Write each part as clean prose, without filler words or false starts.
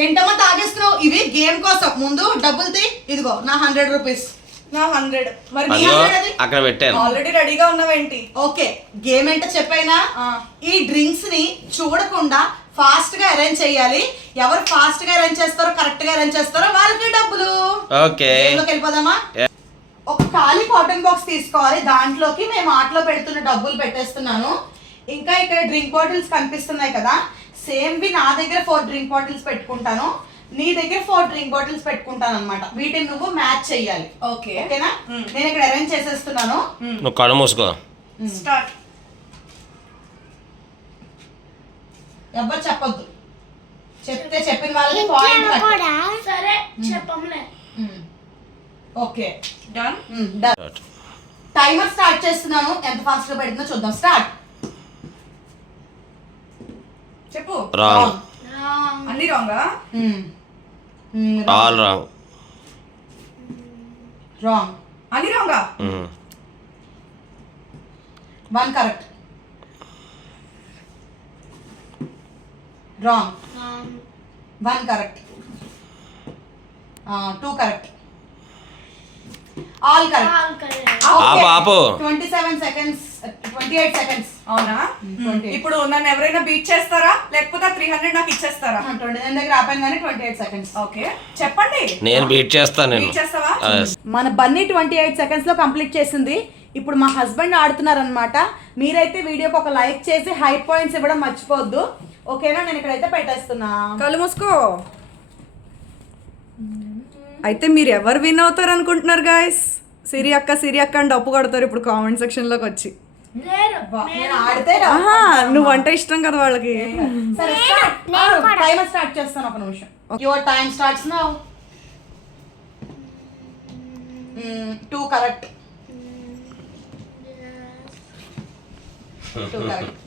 ఏంటమ్మా తాగేస్తున్నావు? ఇవి గేమ్ కోసం. ముందు డబ్బులు తీ. ఇదిగో నా 100 రూపీస్. నా 100. మరి అక్కడ పెట్టాను. ఆల్రెడీ రెడీగా ఉన్నావేంటి? ఓకే, గేమ్ ఏంటో చెప్పైనా. ఈ డ్రింక్స్ ని చూడకుండా ఫాస్ట్ గా అరేంజ్ చేయాలి. ఎవరు ఫాస్ట్ గా అరేంజ్ చేస్తారో, కరెక్ట్ గా అరేంజ్ చేస్తారో వాళ్ళకి డబ్బులు. ఓకే, వెళ్ళిపోదామా? ఒక ఖాళీ కాటన్ బాక్స్ తీసుకోవాలి. దాంట్లోకి మేము ఆటలో పెడుతున్న డబ్బులు పెట్టేస్తున్నాను. ఇంకా ఇక్కడ డ్రింక్ బాటిల్స్ కనిపిస్తున్నాయి కదా, సేమ్ వి నా దగ్గర 4 డ్రింక్ బాటిల్స్ పెట్టుకుంటాను, నీ దగ్గర 4 డ్రింక్ బాటిల్స్ పెట్టుకుంటాను అనమాట. వీటిని నువ్వు మ్యాచ్ చెయ్యాలి. ఓకేనా? నేను ఇక్కడ అరేంజ్ చేసేస్తున్నాను. నువ్వు కళ్ళు మూసుకో. స్టార్ట్. ఎవ్వరు చెప్పొద్దు. చెప్తే చెప్పిన వాళ్ళకి పాయింట్. సరే చెప్పంలే. Okay, done. టైమర్ స్టార్ట్ చేస్తున్నాను. ఎంత ఫాస్ట్ గా పెడుతుందో చూద్దాం. స్టార్ట్. చెప్పు. రాంగ్. అన్ని రాంగా? All wrong. రాంగ్. అన్ని రాంగా? 1 correct. Wrong. 1 correct. 2 correct. All correct. ఆపు. 27 సెకండ్స్, 28 సెకండ్స్. అవునా? ఇప్పుడు నన్ను ఎవరైనా బీట్ చేస్తారా లేకపోతే 300 నాకు ఇచ్చేస్తారా? 29 దగ్గర ఆపాను కానీ 28 సెకండ్స్. ఓకే, చెప్పండి. నేను బీట్ చేస్తాను. బీట్ చేస్తావా? మన బన్నీ 28 సెకండ్స్ లో కంప్లీట్ చేసింది. ఇప్పుడు మా హస్బెండ్ ఆడుతున్నారనమాట. మీరైతే వీడియోకి ఒక లైక్ చేసి హై పాయింట్స్ ఇవ్వడం మర్చిపోవద్దు. ఓకేనా? నేను ఇక్కడైతే పెట్టేస్తున్నా. కళ్ళు మూసుకో. అయితే మీరు ఎవరు విన్ అవుతారు అనుకుంటున్నారు గాయస్? సిరి అక్క అని డప్పు కొడతారు ఇప్పుడు కామెంట్ సెక్షన్ లోకి వచ్చి. నేను ఆడితే నువ్వంటే ఇష్టం కదా వాళ్ళకి. సరే, టైమర్ స్టార్ట్ చేస్తాను. ఒక నిమిషం. Your time starts now. 2 correct. 2 correct.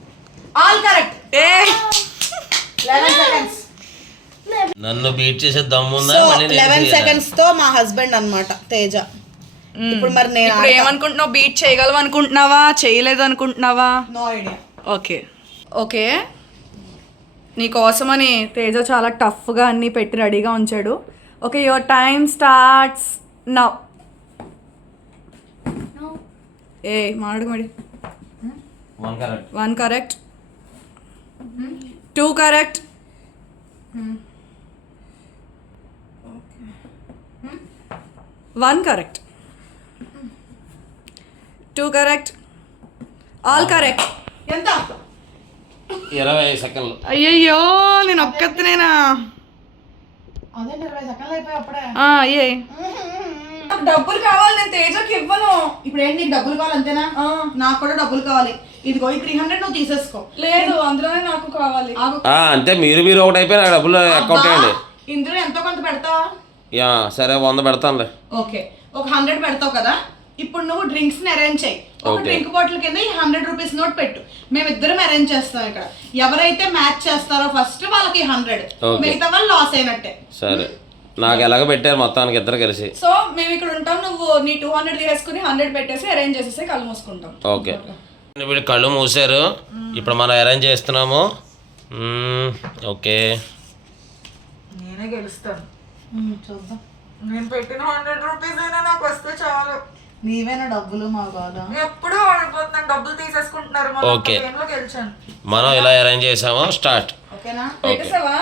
All correct. 11 seconds. నన్ను బీట్ చేసే దమ్ముందా? 11 సెకండ్స్ తో మా హస్బెండ్ అన్నమాట తేజ. ఇప్పుడు మరి నేను ఏమనుకుంటున్నావు? బీట్ చేయగలవు అనుకుంటున్నావా, చేయలేదు అనుకుంటున్నావా? No idea. ఓకే ఓకే, నీకోసమని తేజ చాలా టఫ్గా అన్నీ పెట్టి రెడీగా ఉంచాడు. Okay, your time starts now. ఏ మాడు మరి. 1 correct. 2 correct. 1 correct. 2 correct. All correct. ఎంత? 20 సెకండ్లు. అయ్యయ్యో, నేను ఒక్కతనేనా? అదే 20 సెకండ్లు అయిపోయి అప్పుడే. అయ్యే, నాకు డబ్బులు కావాలి, నేను తేజకి ఇవ్వను. ఇప్పుడు ఏంటి, నీకు డబ్బులు కావాలి అంతేనా? నాకు కూడా డబ్బులు కావాలి. ఇదిగో ఈ 300 నువ్వు తీసేసుకో. లేదు, అందులోనే నాకు కావాలి. అంటే మీరు ఒకటి అయిపోయినా డబ్బులు అకౌంట్ అండి. ఇందులో ఎంతో కొంత పెడతావా? యా సరే, 100 పెడతానులే. ఓకే, ఒక 100 పెడతావు కదా. ఇప్పుడు నువ్వు డ్రింక్స్ ని అరేంజ్ చేయి. ఒక డ్రింక్ బాటిల్ కింద ఈ 100 రూపీస్ నోట్ పెట్టు. మేమిద్దరం అరేంజ్ చేస్తాం ఇక్కడ. ఎవరైతే మ్యాచ్ చేస్తారో ఫస్ట్ వాళ్ళకి 100, మిగతా వాళ్ళు లాస్ అయినట్టే. సరే, నాకు ఎలాగ పెట్టారు మొత్తానికి ఇద్దరు కలిసి. సో మేము ఇక్కడ ఉంటాం, నువ్వు నీ 200 తీసుకుని 100 పెట్టేసి అరేంజ్ చేసేసి కళ్ళు మూసుకుంటాం. ఓకే, వీళ్ళు కళ్ళు మూసారు. ఇప్పుడు మనం అరేంజ్ చేస్తున్నాము. ఓకే, నేనే గెలుస్తాను. చూద్దాం. నేను పెట్టిన 100 రూపీస్ అయినా నాకు వస్తే చాలు. నీవేనా డబ్బులు, మా కాదా? ఎప్పుడూ ఆడిపోతున్నాను, డబ్బులు తీసేసుకుంటున్నారు. ఓకే, గెలిచాను. మనం ఇలా అరేంజ్ చేసాము. స్టార్ట్. ఓకేనా? పెట్టేసావా?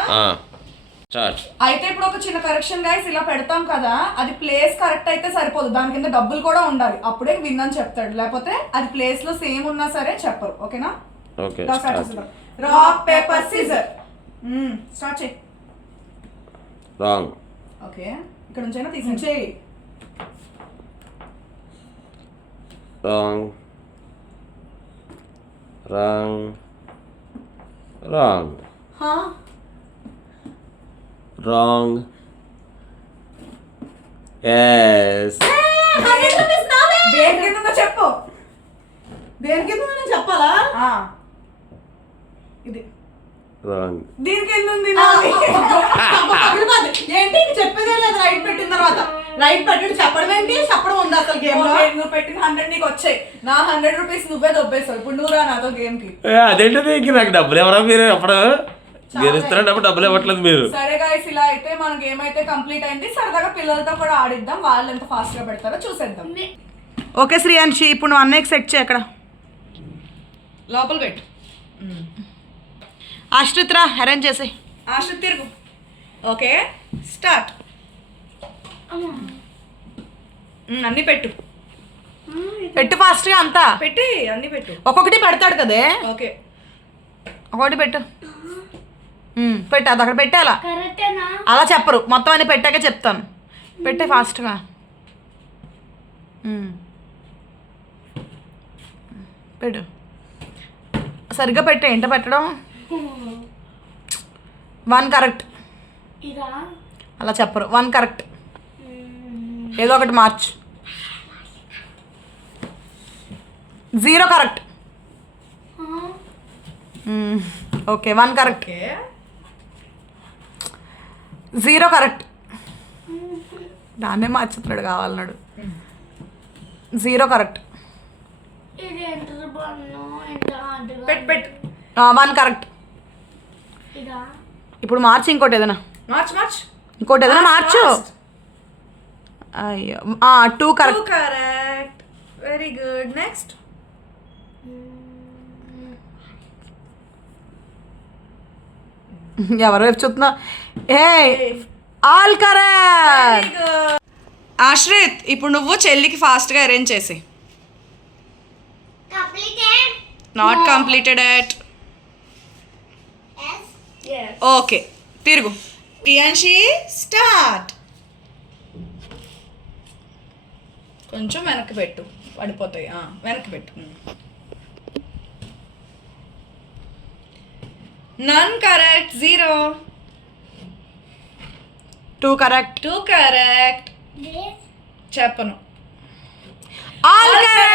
స్టార్ట్. అయితే ఇప్పుడు ఒక చిన్న కరెక్షన్ గైస్, ఇలా పెడతాం కదా, అది ప్లేస్ కరెక్ట్ అయితే సరిపోదు, దాని కింద డబ్బులు కూడా ఉండాలి. అప్పుడే విన్ అని చెప్తాడు, లేకపోతే అది ప్లేస్ లో సేమ్ ఉన్నా సరే చెప్పరు. ఓకేనా? Okay, rock paper scissor. Start చేయి. రాంగ్. ఓకే, ఇక్కడ నుంచైనా తీసేయి. Wrong. Wrong. Wrong. Wrong. Yes. దేని కింద చెప్పు. దేని కింద చెప్పాలా? ఇది రాంగ్. దీనికి ఎందుంది? ఏంటి చెప్పేదే లేదు. రైట్ పెట్టిన తర్వాత రైట్ పెట్టి చెప్పడం ఏంటి? చెప్పడం ఉంది అసలు గేమ్ లో. నువ్వు పెట్టిన 100 నీకు వచ్చాయి, నా 100 రూపీస్ నువ్వే దొబ్బేస్తావు. ఇప్పుడు నువ్వు రా నాతో గేమ్ కి. అదేంటిది, నాకు డబ్బులు ఎవరా మీరు? ఎప్పుడు గెలుస్తున్నప్పుడు డబ్బులు ఇవ్వట్లేదు మీరు. సరే గాయస్, ఇలా అయితే మన గేమ్ అయితే కంప్లీట్ అయింది. సరదాగా పిల్లలతో కూడా ఆడిద్దాం, వాళ్ళు ఎంత ఫాస్ట్ గా పెడతారో చూసేద్దాం. ఓకే శ్రీయాన్షి, ఇప్పుడు నువ్వు అన్నయ్యకి సెట్ చేయి అక్కడ. లోపల పెట్టు. ఆశ్రిత్ రా, అరేంజ్ చేసి. ఆశ్రిత్ తిరుగు. Okay start. అన్ని పెట్టు పెట్టు ఫాస్ట్గా అంతా పెట్టి అన్ని పెట్టు. ఒక్కొక్కటి పెడతాడు కదే. ఓకే ఒకటి పెట్టు. పెట్టు, అది అక్కడ పెట్టాలా? కరెక్టేనా? అలా చెప్పరు, మొత్తం అన్ని పెట్టాక చెప్తాను. పెట్టే ఫాస్ట్గా. పెట్టు సరిగ్గా పెట్టే. ఏంట పెట్టడం? 1 కరెక్ట్. ఇదా? అలా చెప్పరు. 1 కరెక్ట్. ఏదో ఒకటి మార్చు. 0 correct. Okay 1 correct. Okay 0 correct. దాన్నే మార్చుతున్నాడు కావాలన్నాడు. 0 కరెక్ట్. ఇది ఎంత బాగుందో, ఎంత హార్డ్గా. పెట్టు పెట్టు. 1 కరెక్ట్. ఇదా? ఇప్పుడు మార్చి ఇంకోటి ఏదైనా. మార్చ్ ఇంకోటి ఏదైనా మార్చు. fast. అయ్యో 2 correct. Correct. Very good. Next. ఎవరు వైపు చూస్తున్నా? ఏ ఆల్ కరెక్ట్. ఆశ్రిత్, ఇప్పుడు నువ్వు చెల్లికి ఫాస్ట్గా అరేంజ్ చేసి. Not completed at. ఓకే తిరుగు. ప్రియాంషి స్టార్ట్. కొంచెం వెనక్కి పెట్టు, పడిపోతాయి. వెనక్కి పెట్టు. నన్ కరెక్ట్. 0. 2 కరెక్ట్. 2 కరెక్ట్. చెప్పను. All correct.